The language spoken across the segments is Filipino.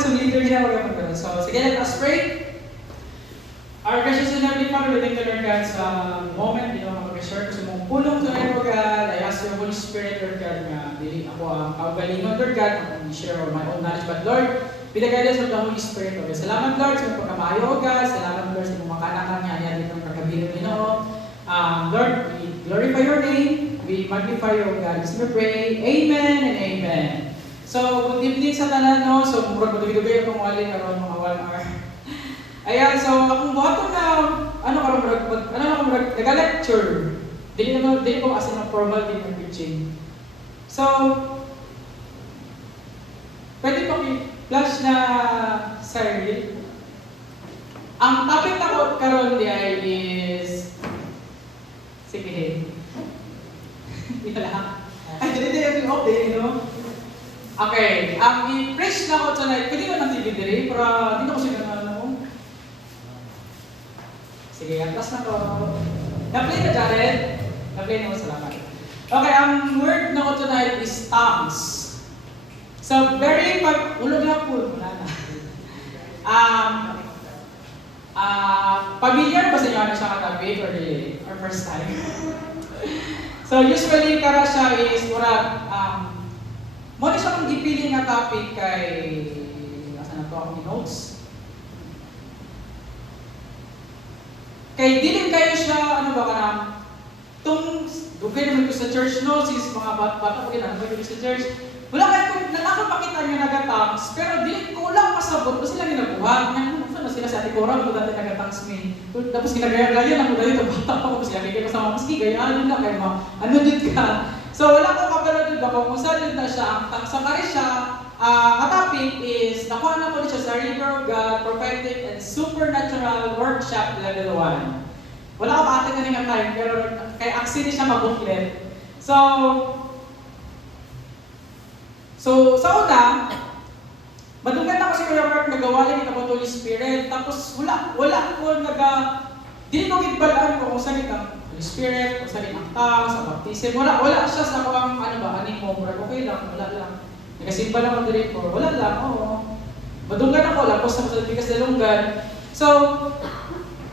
so leader niya, wag ka magkaroon. So, sige, let us pray. Our gracious and heavenly Father, we thank you, Lord God, sa moment, hindi naman mag-share ko sa mong pulong sa Lord God. I ask your Holy Spirit, Lord God, nga dili ako ang kaugalingon, Lord God, ang share of my own knowledge, but Lord, with the guidance of the Holy Spirit, Lord. Salamat, Lord, sa pagkamayo, God. Salamat, Lord, sa mga kanakan niya, niya dito ang kakabilong Ginoo. Lord, we glorify your name, we magnify your God. Let's pray, amen and amen. So, good evening sa tanan, no? So, murag matugid-ugay akong wali karon mga 1 hour. Ayan, so akong buhaton na nag-lecture. Dili ko kasi ng formal din ng preaching. So, pwede pa flash na sarili. Ang topic na ko karon diay is sige. Wala. Ay, dili okay, no? Okay, ang i-preach na ko tonight, pwede ko ng TV diri, pero dito ko siya na sige, atlas na ko. Na-play na, Jared? Na-play na ko, salamat. Okay, ang word na ko tonight is tongues. So, very ulog na po. Wala na. Familiar ba sa inyo ano siya ka-topic or dili? Or first time? So, usually, kara siya is, muna siya kung ipili nga topic kay, nasa na to akong notes? Kay dilin kayo siya, ano ba ka na, dugay naman ko sa church, no? Since mga bata ko ginagawa ko sa church, wala kayo kung nakapakita niya nagatangs, pero dilin ko lang masabot, kasi lang ginabuhat. Ngayon, na sila sa Ate Cora, kung dati nagatangs me. Tapos ginagaya-gaya lang ko dito, bata pa ko, kasi kaya kasama, maski gayaan na kayo, ano din ka. So, wala ko kapanood ba kung saan yun na siya, ang tangsakari siya, ang topic is, nakuha na ko siya sa River of God, Prophetic and Supernatural Workshop Level 1. Wala ko maatag na nga time, pero kay actually siya mabuklet. So, sa una, madungan ako si Kuya Mark nagawalin ni Holy Spirit, tapos wala ko di ko gitbalaan ko kung saan ang Holy Spirit, kung saan ang tongues, ang baptism, wala siya sa kawang aning mo, okay lang, wala lang. Nagasimba lang ako dito, wala lang, oo. Madunggan ako, lapos na sa bigas na lunggan. So,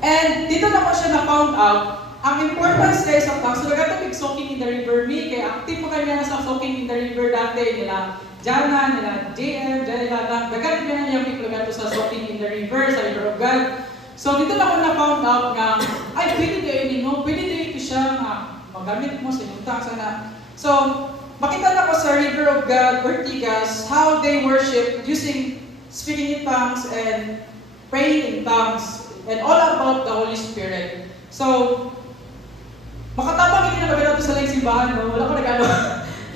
and dito na ko siya na-found out, ang importance guys of tongues, so nagkatapig soaking in the river me, kaya active mo kanya na sa soaking in the river dati, nila Jana, nila JM, nila dagat na yung people gato sa soaking in the river, sa River of God. So, dito na ko na-found out nga, ay, pwede dito siya nga, magamit mo sa inyong tongues na. So, makita na ko sa River of God, Ortigas, how they worship using speaking in tongues and praying in tongues and all about the Holy Spirit. So, makatabang hindi na maganda sa lang simbahan, no? Wala ko nagano.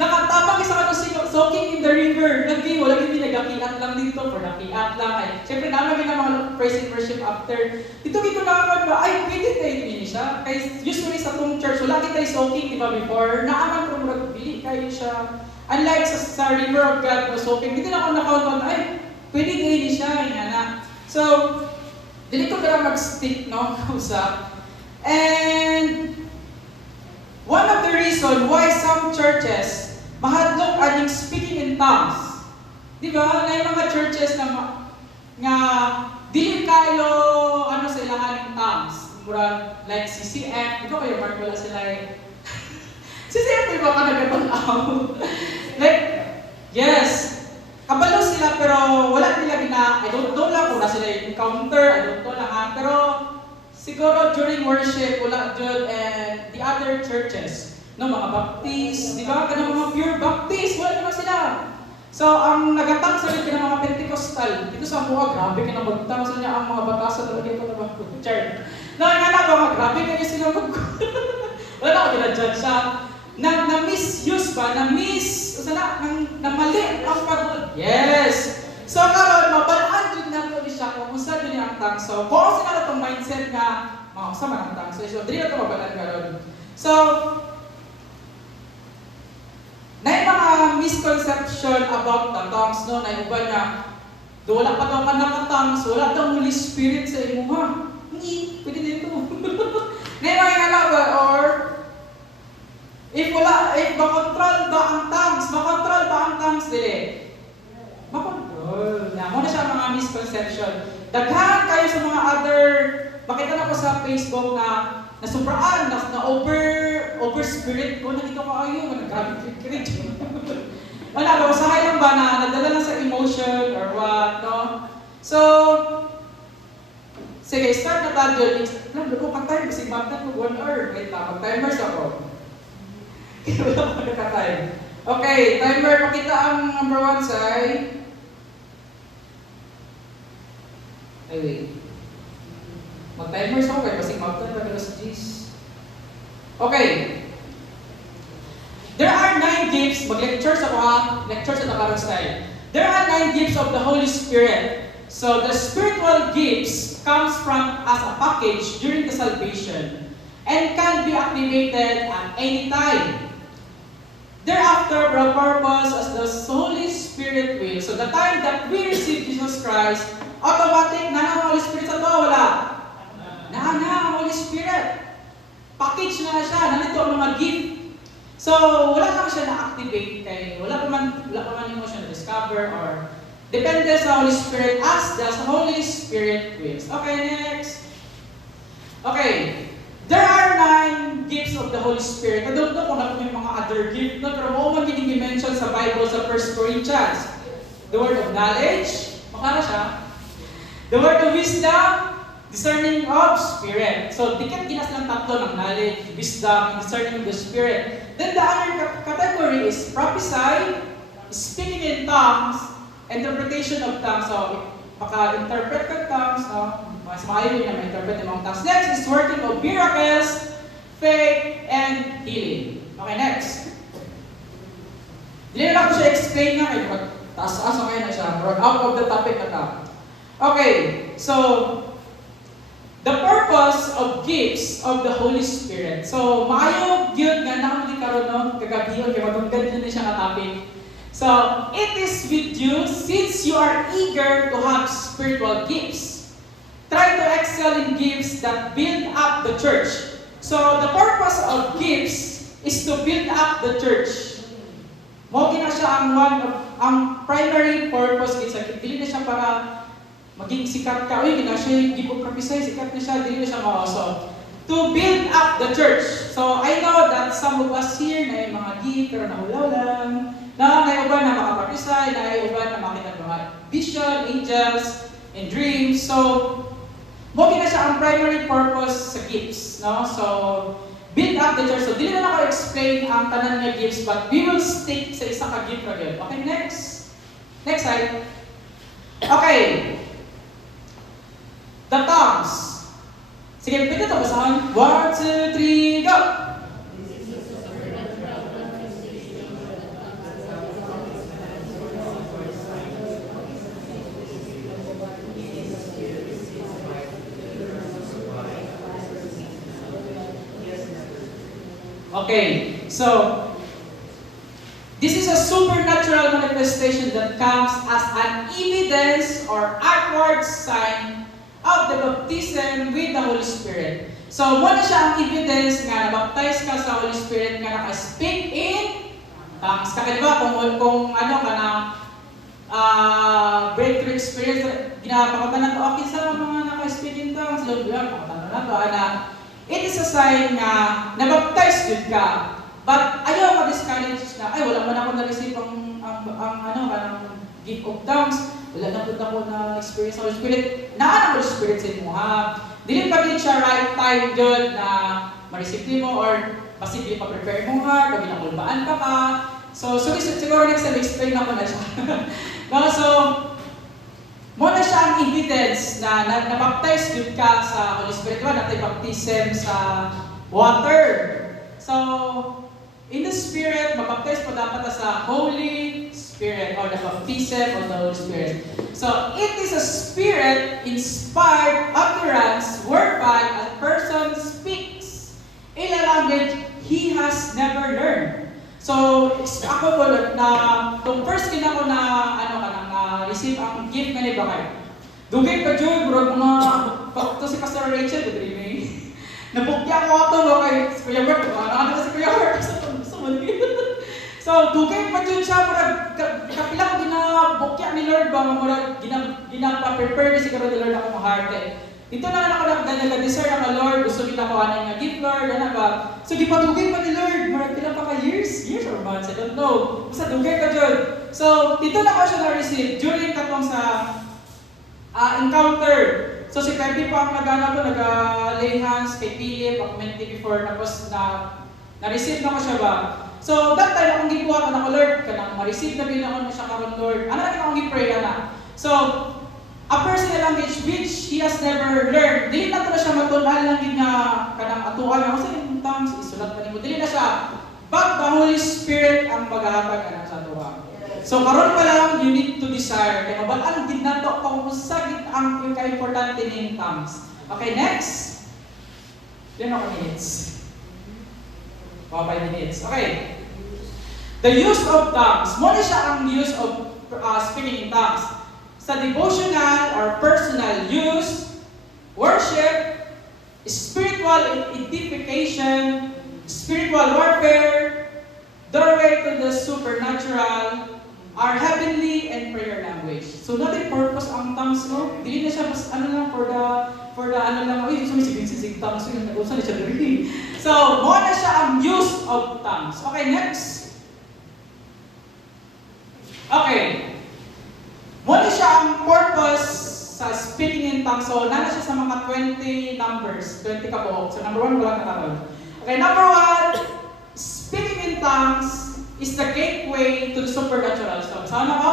Nakatabang isa ka soaking in the river. Wala hindi nag-apiat lang dito, for napiat lang. Ay, siyempre naman na mga praise and worship after. Dito nakakon ba, ay, pwede tayo din siya. Kaya usually sa tong church, wala kita soaking, di ba, before? Naaman kung magbili kayo siya. Unlike sa River of God na soaking, dito na ako nakakon, ay, pwede din siya. Yan. So, dili ko na mag-stick, no? And, one of the reason why some churches mahadlok aning speaking in tongues. Di ba? Na yung mga churches nga dili kayo sa ilahan ng tongues. Mura like CCM, di ba kayo Mark wala sila CCM di ba ka nagpapanaw? Like, yes, kabalo sila pero wala nila I don't know lang kung na sila encounter, I don't know lang pero siguro during worship, wala dyan and the other churches, no, mga Baptist, di ba? Kanang mga pure Baptist, wala naman sila. So, ang nagatang sa ng mga Pentecostal, dito sa mga grabe ka na magtang sa niya ang mga batasan talaga ito na mag-church. Nga mga grabe kayo sila wala na ako ginadjudge siya. Na-misuse ba? Na-mali ang pag- Yes! So, karon mabalaan dyan nato ni siya kung saan dyan ang tongues. So, kung saan na itong mindset nga, mga kasama ng tongues. So, dili na ito mabalaan karon. So, na yung mga misconception about the tongues, no? Na iba na, do wala pa daw ka naka-tongues, wala daw Holy Spirit sa imo, ha? Hindi, pwede dito. Na yung mga alawa, or, if makontrol ba ang tongues, dili? Makontrol. Na, muna siya mga misconception. Daghan kayo sa mga other, makita na ko sa Facebook na nasubraan, over spirit ko, nakita ko ayo, grabe kirit. Wala, babasahin lang ba na nadala lang sa emotion or what, no? So, sige, start na tayo. Alam ko, pag-time, kasi magtan ko 1 hour. Wait lang, mag-timers ako. Kaya wala ko naka-time. Okay, timer, pakita ang number 1 side. Ay, wait. Mag-timers ako kayo, kasi magtan pa sa G's. Okay. There are 9 gifts, mag-lecture sa mga, lecture sa nakarang style. There are 9 gifts of the Holy Spirit. So, the spiritual gifts comes from as a package during the salvation and can be activated at any time. Thereafter, for a purpose as the Holy Spirit will. So, the time that we receive Jesus Christ, automatic na ang Holy Spirit sa to, wala. Na ang Holy Spirit. Package na siya, nandito ang mga gift. So, wala lang siya na-activate kay, wala pa man mo siya na-discover or depende sa Holy Spirit as the Holy Spirit wills. Okay, next. Okay. There are 9 gifts of the Holy Spirit. I don't know kung ano yung mga other gift, no? Pero mo man i-mention sa Bible sa 1 Corinthians. The word of knowledge, makara siya. The word of wisdom, discerning of spirit. So, dikat ginas lang tatlo ng knowledge, wisdom, and discerning of the spirit. Then the other category is prophesy, speaking in tongues, interpretation of tongues. So, maka-interpret ng tongues, no? Mas maayon na ma-interpret ng mga tongues. Next is working of miracles, faith, and healing. Okay, next. Hindi na ako siya explain na kayo. Taas-taas kayo na siya. We're out of the topic na ta. Okay, so, the purpose of gifts of the Holy Spirit. So, maayo yun nga naman di karon no kagabiyon kay madunggan din siya nga topic. So, it is with you since you are eager to have spiritual gifts. Try to excel in gifts that build up the church. So, the purpose of gifts is to build up the church. Mo gina siya ang primary purpose kinsa dili na siya para maging sikat ka. Uy, gina siya give of prophesy, sikat na siya, dili na siya mao. To build up the church. So, I know that some of us here na yung mga gift pero nahulaw lang. Na may uban na makaprophesy, na may uban na makita mga vision, angels, and dreams. So, mo gina siya ang primary purpose sa gifts, no? So, build up the church. So, dili na naka-explain ang tanan nga gifts, but we will stick sa isa ka gift again. Okay, next. Next slide. Okay. The tongues. Sige, pwede ito basahan. 1, 2, 3, go! Okay, so this is a supernatural manifestation that comes as an evidence or outward sign of the baptism with the Holy Spirit. So, muna siya ang evidence nga na-baptize ka sa Holy Spirit nga naka-speak in tongues. Kaya diba, kung ano ka na breakthrough experience, ginapakatan na ito, okay sa mga naka-speak in tongues, pakatan na ito, it is a sign na na-baptize yun ka. But ayaw mag-discourage na, ay wala man ako na-receive ang gift of tongues, wala na po ako na experience sa Holy Spirit. Naan ang Holy Spirit sa inyo ha. Dili pa din siya right time dyan na ma-receive mo or basta hindi pa prepare mo heart, pag inakulbaan ka pa. So siguro next time explain ako na siya. No, so, muna siya ang evidence na nabaptize yun ka sa Holy Spirit. Diba? Natin baptism sa water. So, in the Spirit, mabaptize po dapat sa Holy Spirit or the baptism of the Holy Spirit. So, it is a Spirit-inspired utterance whereby a person speaks in a language he has never learned. So, ako po na, kung first kin ako na, receive ang gift nga ni Bakay. Dugay pa dyan, bro, ito si Pastor Rachel, the dreaming. Nabukya ko ito, no, kay Kuya Bert, ano si Kuya Bert? So, dugay pa dyan siya, kapila ko ginabukya ni Lord Lord ba mamurag ginapa-prepare ni siguro ni Lord ako ng heart. Ito na ako nag-desire ang Lord, gusto kita ko ano nga gift Lord, ano ba? So gipadugay pa ni Lord, marag pila pa ka years or months, I don't know. Basta dugay ka dyan. So dito na ko siya na-receive during katong sa encounter. So si Pepe po ang nag-lay hands kay Philip, ako menti before, tapos na-receive na ko siya ba? So that time akong gikuha ka na ko Lord, kanang ma-receive na din ako na siya karon Lord. Ano na akong gi-pray na? So a personal language which he has never learned. Dili na to na siya matunal lang din nga kanang atuan ako sa imong tongues isulat pa nimo. Dili na siya. But the Holy Spirit ang maghahatag kanang sa atuan. So karon pa lang you need to desire. Kaya mabal-an gid nato kung usagit ang ka-importante ning tongues. Okay, next. Then ako minutes. 5 minutes. Okay. The use of tongues. Mo na siya ang use of speaking in tongues. Sa devotional or personal use, worship, spiritual edification, spiritual warfare, doorway to the supernatural, our heavenly and prayer language. So natin purpose ang tongues no? Dili na siya mas ano lang for the ano lang, uy, sumisig tongues yun, nag-usan na siya dali. So, mo na siya ang use of tongues. Okay, next. Okay. Muna siya ang purpose sa speaking in tongues. So, nana siya sa mga 20 numbers. 20 kabuhok. So, number 1, wala kataron. Okay, number 1, speaking in tongues is the gateway to the supernatural. So, sana ko,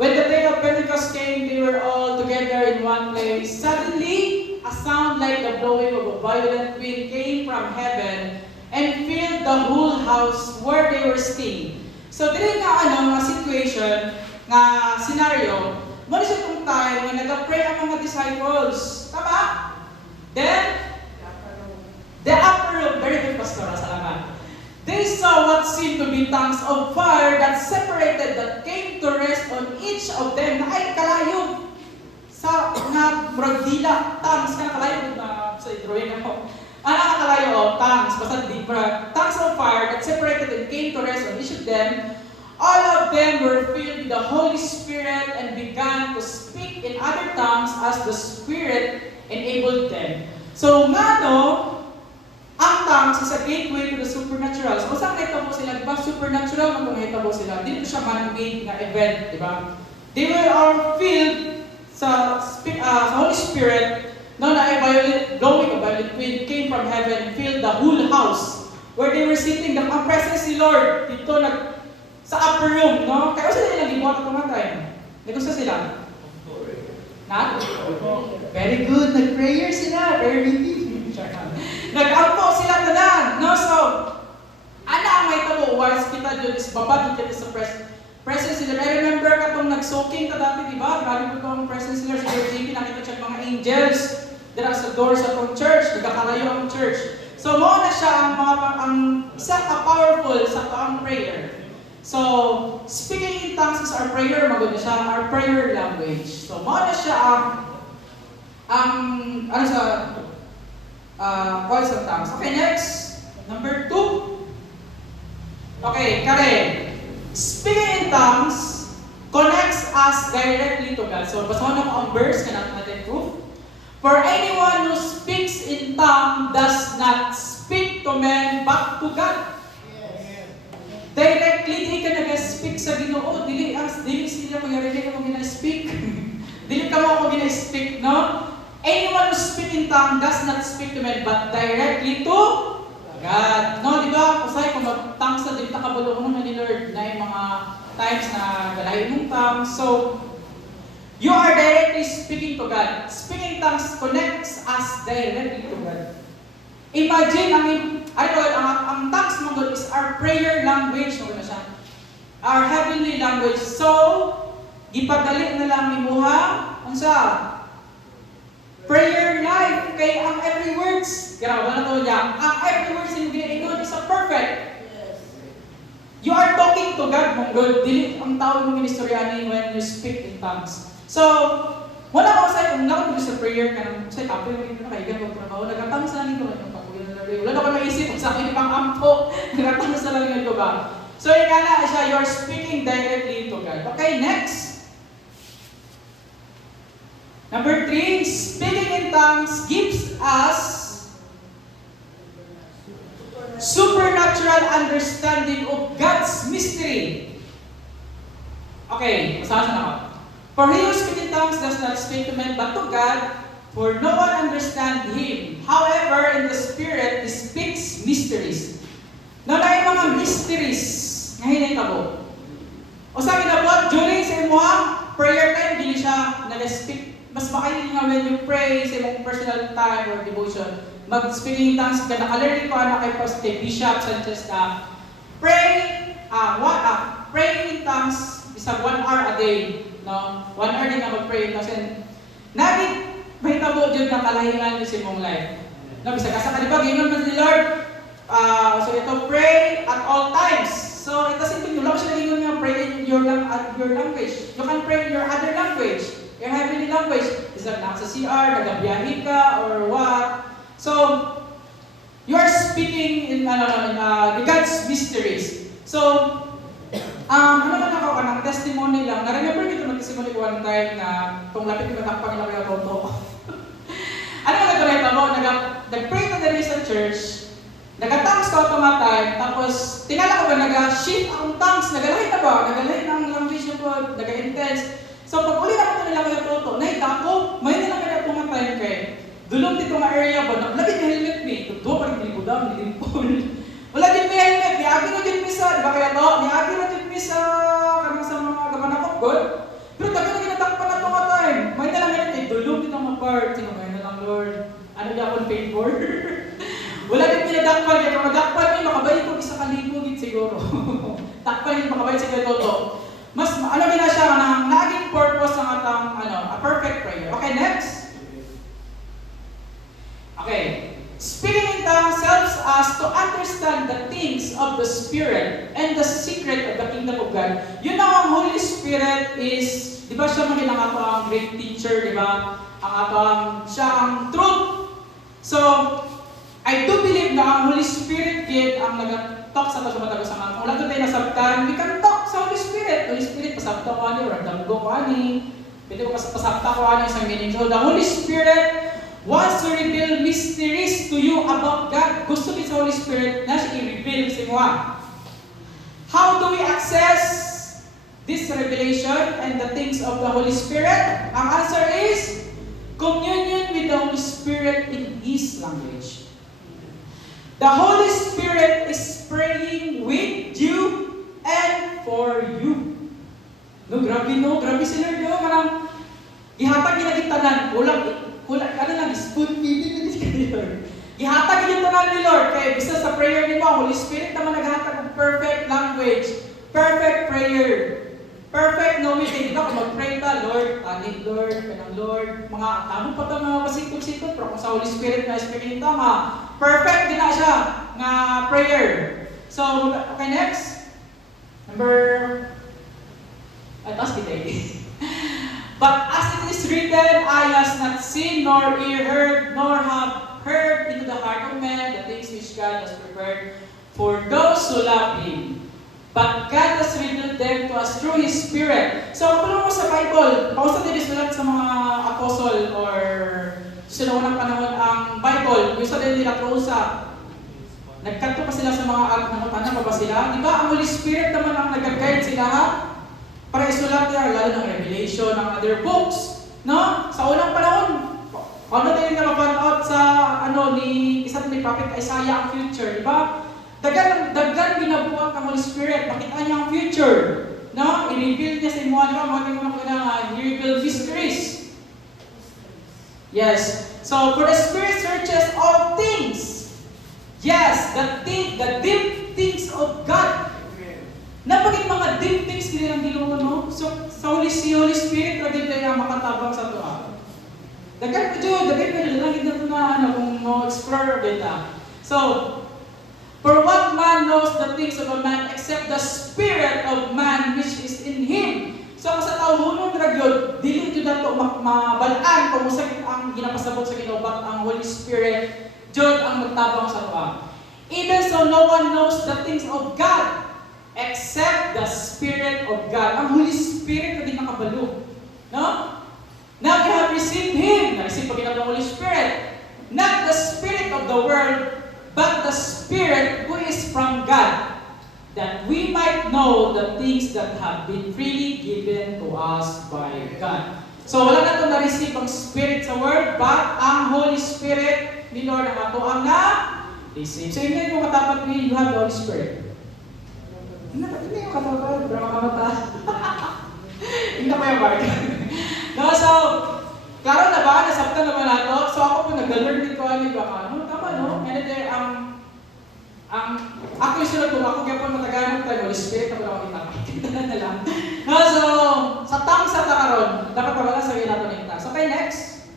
when the day of Pentecost came, they were all together in one place. Suddenly, a sound like the blowing of a violent wind came from heaven and filled the whole house where they were staying. So, dili nga nga situation, nga scenario, muna siya itong time na nag-pray ang mga disciples. Tama? Then, the upper room, very good pastor, salamat. They saw what seemed to be tongues of fire that separated, that came to rest on each of them, na ay kalayo. Sa nga brodila, tongues, ka kalayo na sa drawing ako. Ano ang kalayo? Tongues, basta di tongues of fire that separated and came to rest on each of them. All of them were filled with the Holy Spirit and began to speak in other tongues as the Spirit enabled them. So, ang tongues is a gateway to the supernatural. So, saan nahitabo sila? Diba? Supernatural, kung nahitabo sila. Dito siya man-made na event, diba? They were all filled sa Holy Spirit, na ay blowing a violent wind came from heaven and filled the whole house where they were sitting. Ang presence ni Lord, dito sa upper room, no? Kaya sila nilang gibuhat at tumatay. Nagusta sila? Not? Very good. Nag-prayer sila. Very busy. Nag-alpo sila tanan. No? So, ana ang may tabo. Once kita dyan is babad kita sa presence nila. I remember katong nag-soaking ka dati, di ba? Grabe ko itong presence nila sa JP. Nakita siya mga angels. Dira sa door sa itong church. Nagkakalayo ang church. So, mo na siya ang isa ka-powerful sa ang prayer. So, speaking in tongues is our prayer, maganda siya, our prayer language. So, muna siya voice of tongues. Okay, next. Number 2. Okay, Karen. Speaking in tongues connects us directly to God. So, basahin ako ang verse, kanat natin proof. For anyone who speaks in tongues does not speak to men, but to God. Directly, di ka nag-speak sa Ginoo. Dili sila kung yari ka mo gina-speak. Dili ka mo ako gina-speak, no? Anyone who speak in tongue does not speak to men, but directly to God. No, di ba? Kusay, kung mag-tongues na dili takabalo naman ni Lord na yung mga times na galayin mong tongues. So, you are directly speaking to God. Speaking tongues connects us directly to God. Imagine, ang tongues mo doon is our prayer language. No, siya? Our heavenly language. So, gipadali na lang ni Muha. Ang sa? Prayer life. Kay ang every words. Grabe na to niya. Ang every words in God is a perfect. You are talking to God, mong God. Dili ang tawag mong ministoryanin when you speak in tongues. So, wala ko sa kung nakapag sa prayer ka nang sa tapos yung kaibigan ko na ako nagtatang sa langit ko ng pagkuyan na rin. Wala na ko maisip kung sa akin pang ampo. Nagtatang sa langit ko ba? So, yung nga na siya, you are speaking directly to God. Okay, next. Number 3, speaking in tongues gives us supernatural understanding of God's mystery. Okay, basahin na ako. For he who speaks in tongues does not speak to men but to God, for no one understands him. However, in the Spirit, he speaks mysteries. Na may mga mysteries nga hinahitabo. O sa ginabot, during sa imuhang prayer time, hindi siya nag-speak. Mas makainin nga when you pray sa imong personal time or devotion. Mag-speaking in tongues, ka naka-learning ko na kay Bishop Sanchez na praying in tongues is 1 hour a day. No? 1 hour din na mag-pray in tongues. And naging may tabo dyan na kalahingan din sa imong life. No, bisa ka di ba? Ginoon man ni Lord. So ito, pray at all times. So ito simple, wala ko siya naging nga pray in your language. You can pray in your other language, your heavenly language. Is that nasa CR, nagabiyahe ka, or what? So, you are speaking in the God's mysteries. So, ano man ako, anong testimony lang. Na-remember nito ng testimony ko one time na kung lapit ko matakpang nila kaya toto. Ano nga ito mo? Nag-pray na dali sa church, nag-tongues ko ito nga time, tapos tingala ko ba, nag-shift ang tongues, nagalahin na ba? Nagalahin ang language ko, nag-intense. So, pag uli na ko nila kaya toto, nahita ko, may nilang kaya ito nga time kay. Dulong dito nga area ba, naglagay na helmet me. Tuto pa rin pinipudam, nilimpol. Wala din may helmet, niagi na din sa, di ba kaya to? Niagi na din sa, kanang sa mga gamanakot, God. Pero taga na ginatakpan na ito nga time. May nalang ganit, dulong dito nga part. Sino may nalang, Lord? Ano di akong paid for? Wala din pinadakpan, kaya kung madakpan mo, makabayad ko isa kalibugit siguro. Takpan yun, makabayad siguro toto. Mas, ano gina siya, naging purpose ng atang, a perfect prayer. Okay, next. Okay. Speaking in tongues helps us to understand the things of the Spirit and the secret of the kingdom of God. Yun ang Holy Spirit is, di ba siya manilang ako ang great teacher, di ba? Siya ang truth. So, I do believe na ang Holy Spirit gave ang nag-talk sa pasumatago sa mga. Kung wala doon tayo nasabtan, we can talk sa Holy Spirit. Holy Spirit, pasabta ko ani, or damgo ko ani. Pwede ko pasabta ko ani sa meaning. So, the Holy Spirit wants to reveal mysteries to you about God. Gusto din sa Holy Spirit na siya i-reveal sa inyo. How do we access this revelation and the things of the Holy Spirit? Ang answer is communion with the Holy Spirit in His language. The Holy Spirit is praying with you and for you. No, grabe si Lord. Marang ihatag ginagitanan, ano lang, spoon feeding na ni Lord. Ihatag yung tanan ni Lord. Kaya bisa sa prayer ni mo, Holy Spirit naman naghatag ng perfect language, perfect prayer, perfect knowing. Di ba kung mag-pray ka, Lord, tanig Lord, kanang Lord, mga tamo pa ito mga pasitog-sitog, pero kung sa Holy Spirit na speaking ito, perfect din na siya nga prayer. So, okay, next. Tapos kita But as it is written, eye has not seen, nor ear heard, nor have heard into the heart of man the things which God has prepared for those who love Him. But God has revealed them to us through His Spirit. So, kung mo sa Bible, pausa din isulat sa mga apostle or sa unang panahon ang Bible, yung sa din nila pausa. Nagkanto pa sila sa mga agnamutan pa ba sila? Di ba ang Holy Spirit naman ang nag-guide sila ha? Para isulat niya, lalo ng Revelation, ng other books. No? Sa unang panahon, ano din na ma-find out sa, ni Prophet Isaiah ang future, di ba? Dagan ginabuhat ng Holy Spirit, makita niya ang future. No? I-reveal niya sa imo, di ba? Mga mo kailangan, i-reveal mysteries. Yes. So, for the Spirit searches all things. Yes, the deep things of God. Napagin mga deep things kinilang dilungan mo. So, sa Holy Spirit, lagi tayo makatabang sa ito. Dagan ko lang na kung explore data. So, for what man knows the things of a man except the spirit of man which is in him. So, sa tao hunong dragyod, dili ito na ito mabalaan kung usakit ang ginapasabot sa kinobat ang Holy Spirit, Diyod ang magtabang sa ito. Even so, no one knows the things of God except the Spirit of God. Ang Holy Spirit na di makabalo. No? Now we have received might know the things that have been freely given to us by God. So wala na itong na-receive ang Spirit sa Word, but ang Holy Spirit ni Lord ang ato ang na-receive. So hindi mo katapat ni you have the Holy Spirit. Hindi yung katapat, pero makamata. Hindi pa yung mark. No, so, klaro na ba? Nasabtan na ba nato? So ako po nag-learn dito ani ba ano? Tama no? And then actually sunod ko ako kaya po matagaan tayo Holy Spirit na wala akong kita na lang. No, so sa tang sa karon dapat pa wala sa nato ng tang. So okay, next.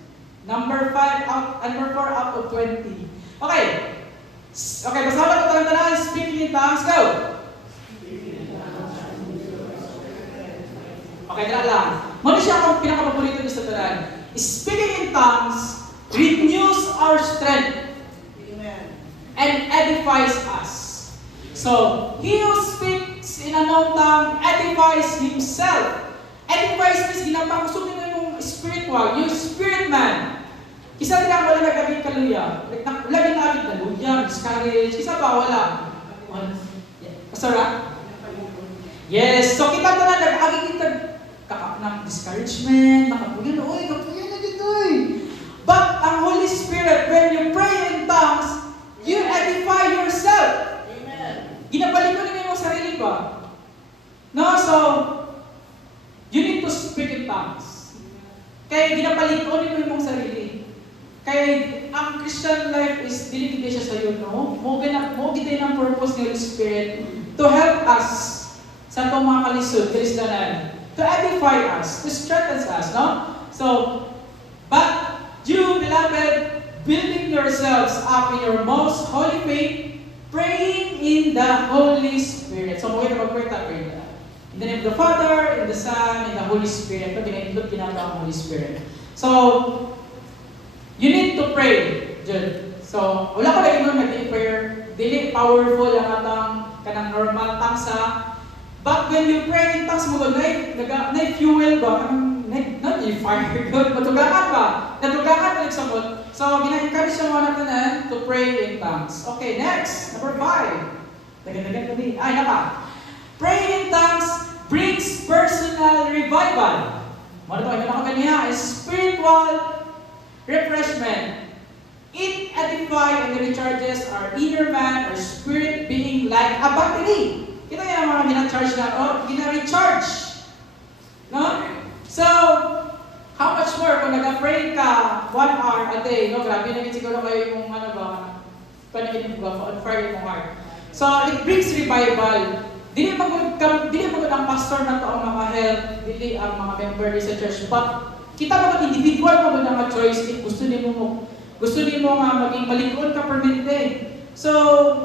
Number 4 out of 20. Okay. Okay, basahin natin ang tanan speaking in tongues. Go. Okay, dala lang. Muna siya akong pinakapaborito niyo sa tanan. Speaking in tongues renews our strength. And edifies us. So, he who speaks in a known tongue edifies himself. Edifies means ginapang gusto mo yung spiritual, yung spirit man. Kisa din wala nagagawin kaluya. Wala ginagawin kaluya, discourage. Kisa ba wala? Masara? Yes. So, kita ito na nag-aging kita ng discouragement, nakapuyan, oy, kapuyan na dito eh. But ang Holy Spirit, when you pray in tongues, you edify yourself. Amen. Ginabalik ko na yung sarili ba? No, so, you need to speak in tongues. Kaya ginabalik ko na yung sarili. Kaya ang Christian life is dinigay siya sa iyo, no? Mo gitay ng purpose ng Holy Spirit to help us sa itong mga kalisod, Kristanan, to edify us, to strengthen us, no? So, but you, beloved, building yourselves up in your most holy faith, praying in the Holy Spirit. So, mga mag-pray tayo. In the name of the Father, in the Son, in the Holy Spirit. Ito, ginagindot ginagawa ang Holy Spirit. So, you need to pray, Jude. So, wala ko lagi nun nag-prayer. Dili powerful ang atang kanang normal tangsa. But when you pray in tongues, mo na-fuel ba? Na-fire good. Matugakan ba? Natugakan ulit sa mood. So, gina-encourage siya mga natin to pray in tongues. Okay, next. Number 5. Dagan-dagan kami. Ay, naka. Praying in tongues brings personal revival. Ano ito? Ano na kaniya? Spiritual refreshment. It edifies and recharges our inner man or spirit being like a battery. Kita nga mga gina-charge na o gina-recharge. No? So, how much more kung nag-pray ka 1 hour a day, no? Grabe na siguro kayo yung ano ba, panagin mo ba, on fire yung heart. So, it brings revival. Dili magod ang pastor na to ang maka-help, dili ang mga member sa church. But, kita magod individual magod ang choice. Gusto nimo nga maging malikon ka permanente. So,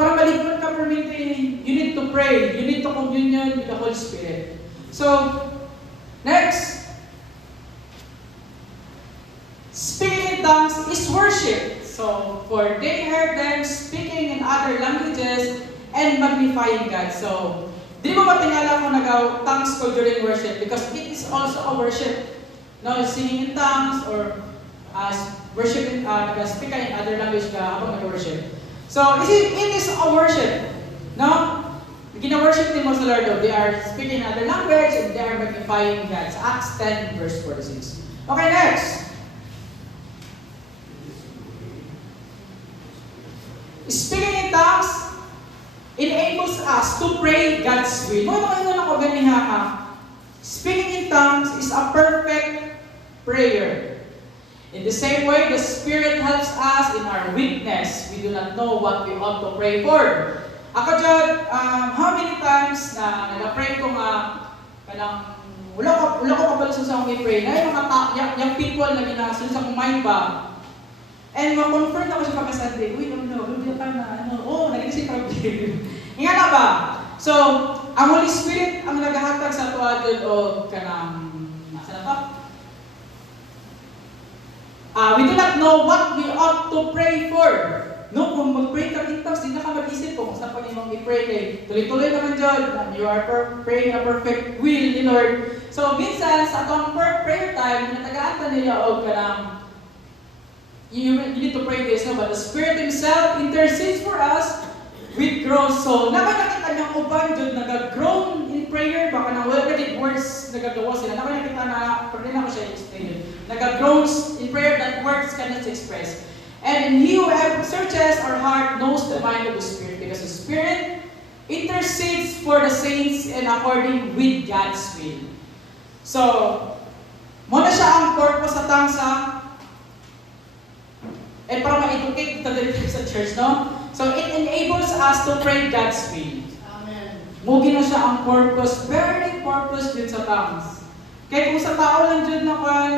para malikon ka permanente, you need to pray. You need to communion with the Holy Spirit. So, next. Speaking in tongues is worship. So, for they heard them speaking in other languages and magnifying God. So, di mo matingala kung nag-tongues ko during worship because it is also a worship. No, singing in tongues or worship in, speaking in other language ka habang nag-worship. So, it is a worship. No? Gina-worship din mo sa Lord. They are speaking in other language and they are magnifying God. So, Acts 10 verse 46. Okay, next. Speaking in tongues enables us to pray God's will. Mo ito na ko ganiha ka. Speaking in tongues is a perfect prayer. In the same way, the Spirit helps us in our weakness. We do not know what we ought to pray for. Ako dyan, how many times na nag-pray ko nga kanang wala ko kabalo sa may pray na yung people na ginasun sa kong mind ba. And ma-confirm ako siya pagka-Sunday, uy, hindi ka na, nag-isip ka Nga na ba? So, ang Holy Spirit ang naghahatag sa tuwadod o kanang, nasa na to? We do not know what we ought to pray for. No, kung mag-pray ka kintas, hindi na ka mag-isip kung saan pag imong i-pray kay tuloy-tuloy naman dyan. You are praying a perfect will ni Lord. So, minsan, sa atong prayer time, natagaatan nila o kanang you need to pray this, no? But the Spirit Himself intercedes for us with groans. So, naman nakita kanang uban jud nagagroan in prayer baka nang wala ka words nagagawa sila. Nako nakita na pero na ko siya explain. Nagagroans in prayer that words cannot express. And he who searches our heart knows the mind of the Spirit because the Spirit intercedes for the saints and according with God's will. So, muna siya ang purpose sa tangsa. And para ma-educate ito dito sa church, no? So, it enables us to pray God's will. Amen. Mugi na siya ang purpose, very purpose din sa tongues. Kaya kung sa tao lang dyan na kan,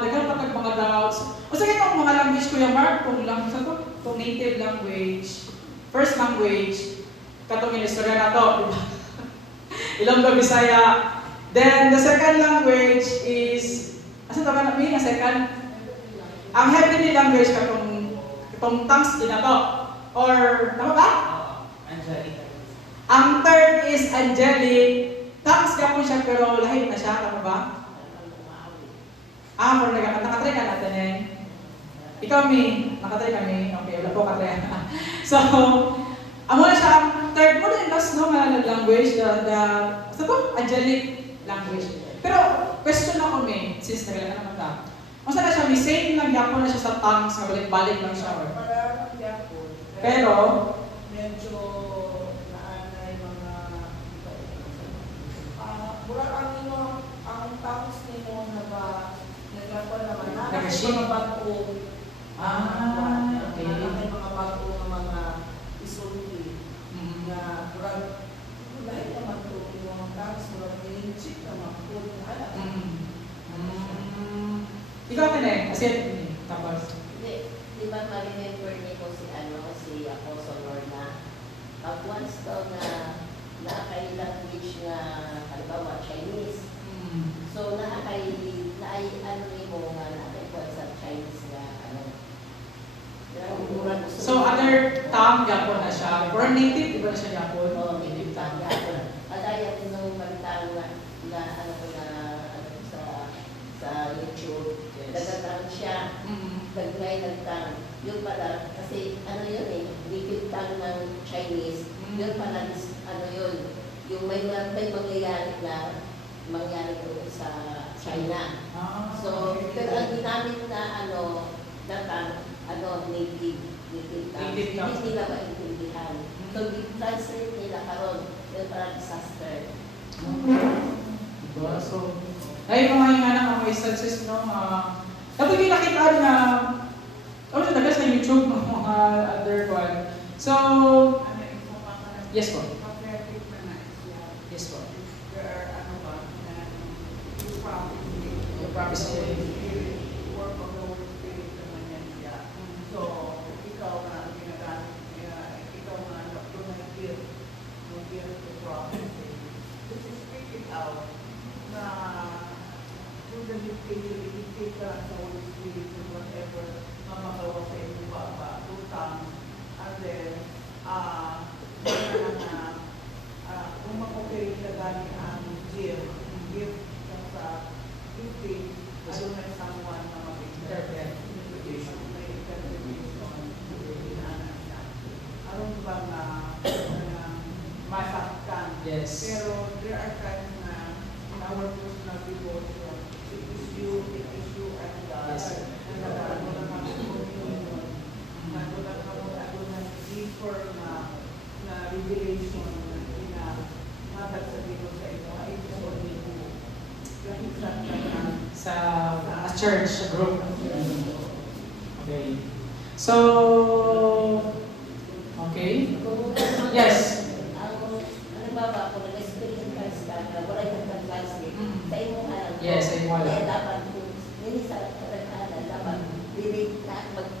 dagang patag mga doubts. O sige itong mga language, Kuya Mark, kung lang sa itong native language, first language, katong inistorya na to, diba? Ilonggo, Bisaya. Then, the second language is, asa ito ba namin, ang second? Ang heavenly language, katong tongues din na to. Or, tama ba? Angelic. Ang third is angelic. Tongues ka po siya, pero lahit na siya, tama ba? Pero nakatry ka natin eh. Ikaw, Mi, nakatry kami. Okay, wala po katry. So, amo na siya, ang third mo din, last no, language, sa to, angelic language. Pero, question ako, Mi, since nagalaga naman ta. Masa na siya, may same lang yapon na siya sa tongues, na balik-balik lang siya. Or. Parang yapon. Pero, medyo naanay mga mura ang tapos nimo na ba nagkakon naman na Nag-ship? mga bago okay. mga bago na mga isulti Mm. na mura dahil naman to yung tapos mura nilinchik na makapun ala Ikaw ka na kasi tapos. Di ba ma-remember niyo ko si Apostle Lorna? Pag once daw na nakaka-language na, halimbawa, Chinese. So, ano ni mo nga nakakikuan sa Chinese na, So, other tongue, Japon na siya. For native, di ba na siya Japon? Oo, native tongue Japon. Kagaya din nung balitang sa YouTube, nagtatang siya, naglay nagtang. Yun pala, kasi yun native tongue ng Chinese, yun pala, yung may mangyayari doon sa China. So, pero ang ginamit na native tongue, Native tongue. hindi nila maintindihan. So, translate nila karon, yun parang disaster. Diba? So, ay mga hinganang mga instances, no? Tapos yung nakita na, nagas sa YouTube, no? Mga other one. So, yes po. Yes po. Yung prophecy. work of the Holy Spirit naman yan siya. So, ikaw na ginagamit, ikaw na doon na gift, yung gift to prophecy. Just speak it out na through the dictation, i-dictate ka sa Holy Spirit and whatever mamagawa sa inyo ba, two tongues, and then, kung mag-operate ka gani ang gift sa gifting, ayun na someone na mag-interpret interpretation. May interpretation, inaanap siya. Aron ba na masaktan? Yes. Pero there are times na in our personal devotion, it is you and God. Yes. And nagkaroon na kami communion. Nagkaroon na deeper na revelation na matag sa Diyos sa inyo. It is only you. Yung exact na Sa church, sa group. Okay. So, okay. Yes. Kung nag-experience ka, wala kang translate, sa imo alam. Yes, sa imo alam. Kaya dapat, hindi sa katagalan, dapat,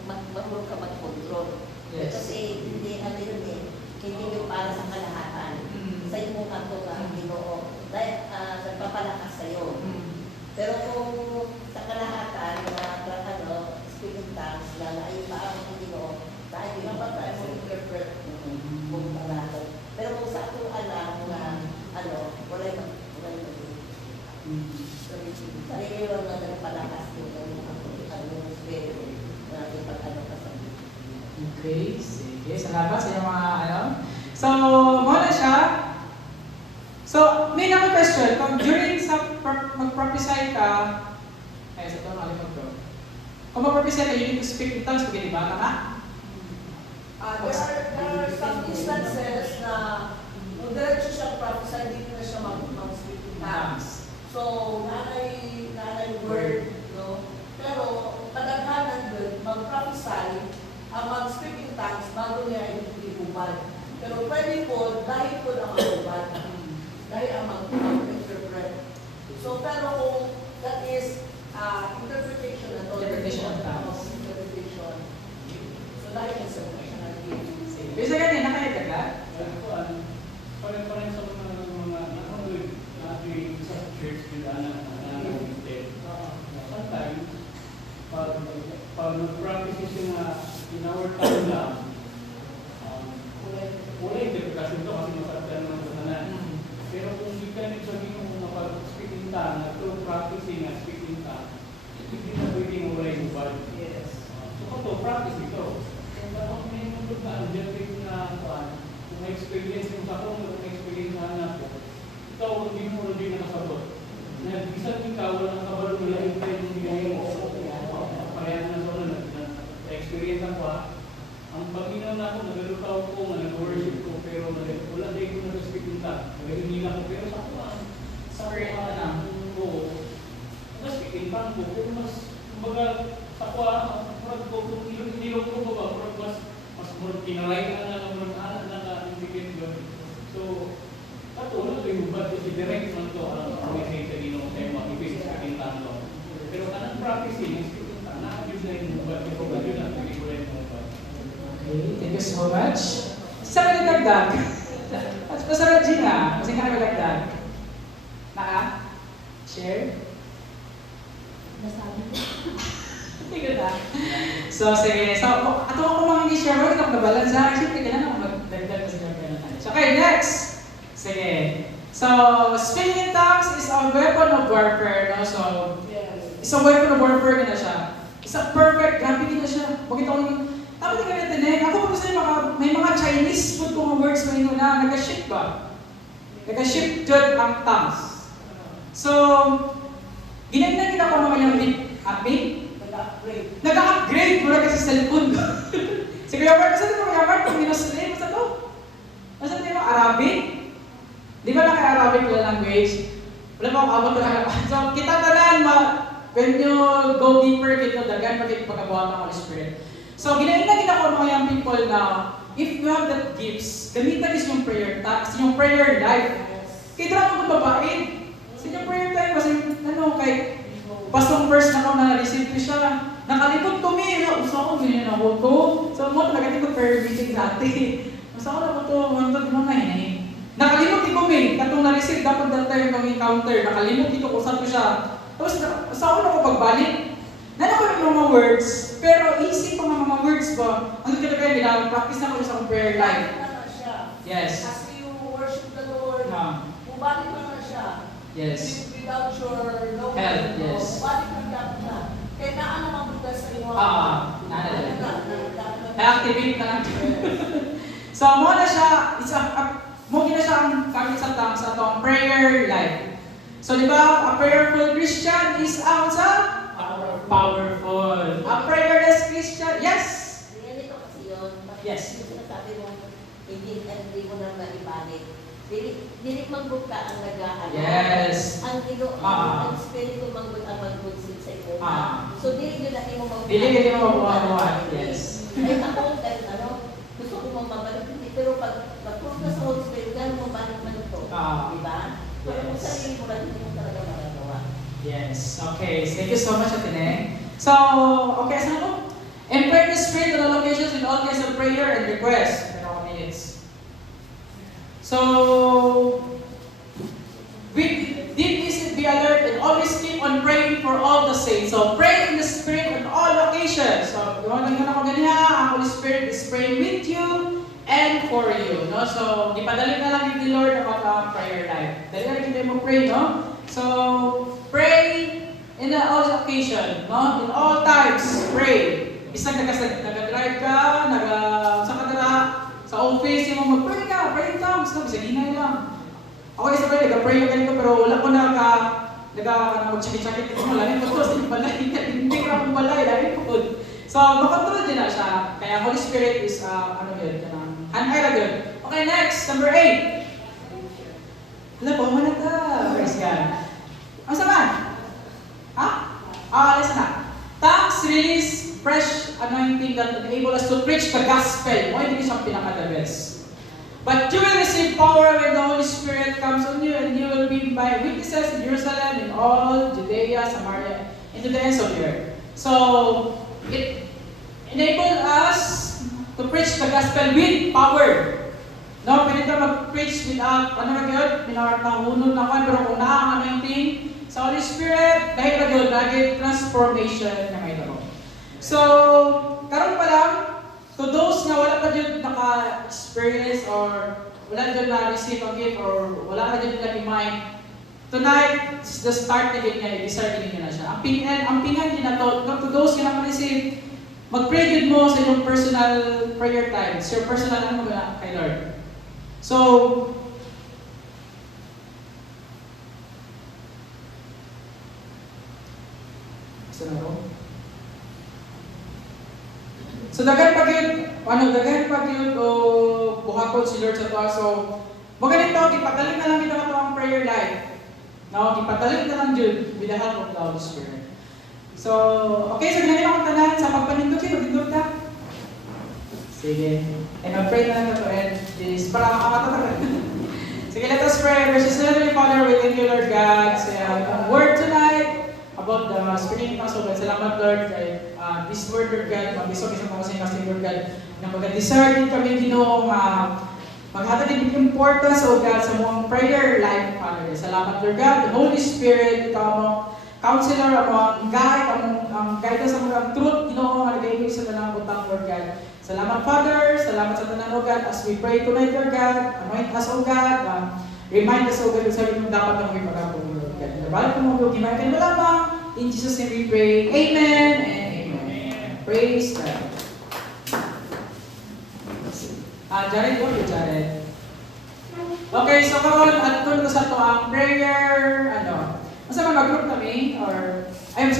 mag-control ka mag-control. Yes. Kasi hindi hindi yung para sa kalahatan. Sa imo kanto nga, Ginoo. Dahil nagpapalakas sa'yo. Pero kung sa kalahatan, speaking tongues, na naipaang ang Ginoo, dahil yung ba tayo mo interpret kung kalahatan. Pero kung sa atong alam na, wala yung sarili lang na nagpalakas yung spirit na ipag-ano ka sa Okay, sige. Salamat sa inyong mga So, muna siya. So, may question. Kung during sa mag-prophesy ka, ay, sa ito, nakalimot ko. Kung mag-prophesy ka, you need to speak in tongues, pwede ba? Tama? There are some instances na kung diretso siya prophesy, hindi na siya mag-speak in tongues. So, nanay word, no? Pero, kadaghanan doon, mag-prophesy, ang mag-speak in tongues bago niya ihubad. Pero pwede po, dahil po na mahubad. Dahil ang mag-interpret. So, pero kung that is interpretation na to, Interpretation of tongues. Interpretation. So, dahil yung sabihin na Bisa ganyan, nakayagad ka? Pare-pareho sa mga nanonood natin sa church nila na nag-intend. Sometimes, pag nag-practice yung in our time lang, wala interpretation to kasi masarap ng kasanan. Pero kung hindi ka nagsabihin mo napag-speak in tongue, nag-practicing na speak in tongue, hindi na pwedeng wala yung bad. Yes. So ito, practice ito. Kung bakit may nandun na objective na kung may experience yung sa kung may experience na anak ko, ikaw kung hindi mo rin nakasabot. Isang ikaw, walang kabalo nila yung tayo yung bigay mo. Parehas na sa una, na-experience ako ang pag-inaw na ako, nagalutaw ko, nag-worship ko, pero wala din ko nag-speak in tongue. Nag-hindi lang ko, pero sa kuwan. Sa kuwan, oo. Nag-speak in tongue ko, pero mas, kumbaga, sa kuwan, murag ko, kung ilong ko ba, murag mas murag kinalayan na murag anak na ka-indicate yun. So, katulad ko yung bad, kasi direct man to, ang message sa ginong sa mga ibig speak in tongue ko. Pero kanang practicing, speak in tongue, na-abuse na yung bad, pero ba yun ang pili ko rin mo bad. Okay, thank you so much. Sa nagdagdag? Sa Regina, kasi ka nagdagdag. Naka? Share? Nasabi ko. Hindi ko na. So, sige. So, ato ako mga i-share mo, kita magkabalan sa akin. Siyempre, kailangan ako magdagdag kasi gano'n tayo. So, okay, next. Sige. So, speaking in tongues is a weapon of warfare. No? So, Yes. isang weapon of warfare na siya. Isang perfect, grabe na siya. Bakit ako yung tapos hindi ka natin ako gusto may mga Chinese food kong words mo na nag-shift ba? Nag-shift dyan ang tongues. So, ginagnan ako mga yung update. Nag-upgrade. Nag-upgrade mula kasi sa cellphone ko. Si Kuya Mark, kasi Kuya Mark, kung minuslim, basta to? Basta di ba, Arabic? Di ba lang kay Arabic wala language? Wala pa akong abot na so, kita tanan, when you go deeper, kita dagan, pagkagawa ng Holy Spirit. So, ginainagin ako mga young people na if you have that gifts, gamitan is yung prayer yung prayer life. Kaya drama kong babae. Sa yung prayer time, kasi kay pasong verse na ako na na-receive ko siya. Nakalikot ko usa ko, ganyan ako to. So, mo talaga ko prayer meeting dati. Usa ko na ko to, di mo na hinahin. Nakalimot ko katong na-receive, dapat that time kong encounter, nakalimot ko kung saan ko siya. Tapos, usa ko na ko pagbalik. Nanawa yung mga words, pero easy pa mga words ba? Ang ganda kayo nila, practice na ko sa akong prayer life. Yes. As you worship the Lord, bumalik na siya. Yes. Without your knowing. Help, yes. Bumalik na siya. Kaya naan naman buta sa inyo. I-activate na lang. So, mo na siya, mo na siya ang gamit sa tongues sa itong prayer life. So, di ba, a prayerful Christian is out sa powerful. A prayerless Christian, yes! Ganito kasi yun. Yes. Yung sinasabi mo, hindi mo na maibalik. Dili manggod ka ang nag-aano. Yes. Ang Ginoo, ang Espiritu manggod ang magpunsit sa iyo. So dili yun na mo manggod. Dili mo mabuhat. Yes. Ay ako, gusto ko mamabalik. Pero pag magpunta sa Holy Spirit, gano'n mo balik man ito. Diba? Pero kung sarili mo lang, hindi mo talaga magagawa. Yes. Okay. Thank you so much, Atene. So, okay, saan ako? And pray in the Spirit on all occasions with all kinds of prayer and request. Pero minutes. So, be alert and always keep on praying for all the saints. So, pray in the Spirit on all occasions. So, gawin lang ako ganyan, ang Holy Spirit is praying with you and for you. No? So, ipadali na lang yung Lord ang mga prayer life. Dali na kita mo pray, no? So, pray in all occasion, no? In all times, pray. Isang nag-drive ka, sa office, yung mga mag-pray ka, pray in tongues, no? Bisa ginay lang. Ako isa pa rin, nag-pray yung ganito, pero wala ko mag-sakit-sakit. Ito, lalim ko to, hindi balay, hindi ko akong balay, lalim ko. So, makontrol din na siya. Kaya Holy Spirit is, hand-eye na yun. Okay, next, number 8. Wala po, wala ta. Praise God. Ang saman? Ha? Listen na. Tongues release fresh anointing that enable us to preach the gospel. O, hindi siyang pinaka-the best. But you will receive power when the Holy Spirit comes on you, and you will be my witnesses in Jerusalem, in all Judea, Samaria, and to the ends of the earth. So, it enables us to preach the gospel with power. No, pwede ka mag-preach without, without nahunod na kwan, pero kung na anointing sa Holy Spirit, dahil na yun, lagi transformation na may taro. So, karon pa lang, to those na wala pa dyan naka-experience or wala dyan na-receive ang gift or wala ka dyan nag-mind, tonight is the start na ganyan, i-start na siya. Ang pingan din na to those na naka-receive, mag-pray good mo sa inyong personal prayer time. It's your personal ano ba kay Lord. So, saan ako? So, dagan pag yun, o buhakot si Lord sa tuwa. So, maganito, ipatalim na lang kita ito ang prayer life. No, ipatalim na lang yun with the help of the Holy Spirit. So, okay, so ginagin akong tanan sa pagpanindot siya, magdindot ka. Sige. And mag-pray na lang ito and this, para makakatatak. Sige, let us pray. Gracious Heavenly Father, we thank you, Lord God, sa word tonight about the Spirit of God. Salamat, Lord, kay this word, Lord God, mag-isok-isok ako sa inyo, Lord God, na mag-desire din kami ginoong maghatag din importance, O God, sa mga prayer life, Father. Salamat, Lord God, the Holy Spirit, ikaw mo, counselor, ang guide, ang guide sa mga truth, ginoong nagayos sa tanang utang, Lord God. Salamat, Father. Salamat sa tanan, O God, as we pray tonight, Lord God. Anoint us, O God. Remind us, O God, sa sabi mo dapat na maging pag-apong, Lord God. Nabalik mo, O God, gimayin mo lamang. In Jesus' name we pray. Amen and amen. Praise God. Jared, go to Jared. Okay, so karon at ko sa to ang prayer, ano. Masa mag-group kami? Or, ayun,